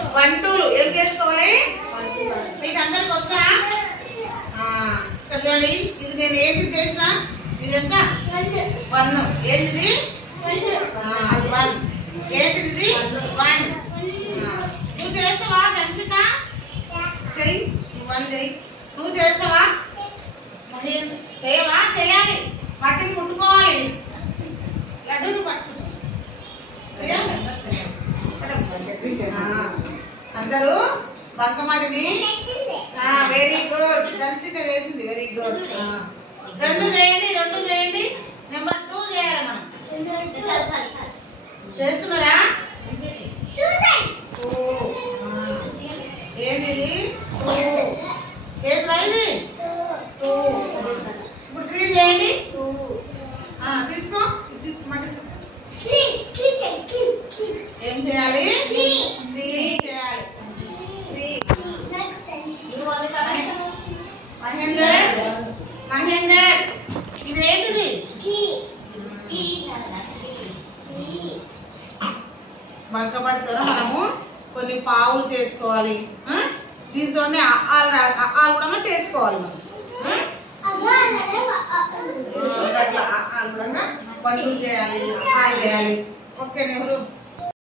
1 2 ఏం చేసుకోవాలి మీకు అందరికి వచ్చా ఇక్కడ చూడండి ఇది నేను ఏంటి చేసిన ఇది ఎంత 1 ఏంటిది 1 ఏంటిది ఇది 1 నువ్వు చేస్తావా దంశిక చెయ్యి 1 చెయ్యి నువ్వు చేస్తావా చేయవా చేయాలి మట్టిని ముట్టుకోవాలి లడ్డూని పట్టు చేయాలి అందరూ బంకమటిని వెరీ గుడ్ దంశిక చేసింది వెరీ గుడ్ 2 చేయండి నెంబర్ 2 చేయాలి మనం చేస్తున్నారా ఏంది ఏది రైది 2 ఇప్పుడు 3 చేయండి తీసుకో మట్టి తీసుకో ఏం చేయాలి 3 చేయాలి మహేందర్ ఇదేంటిది బంకపట్టుతో మనము కొన్ని పావులు చేసుకోవాలి దీంతోనే ఆలు కూడా చేసుకోవాలి మనం అట్లా ఆలు కూడా 1 2 చేయాలి చేయాలి ఓకే నెహ్రూ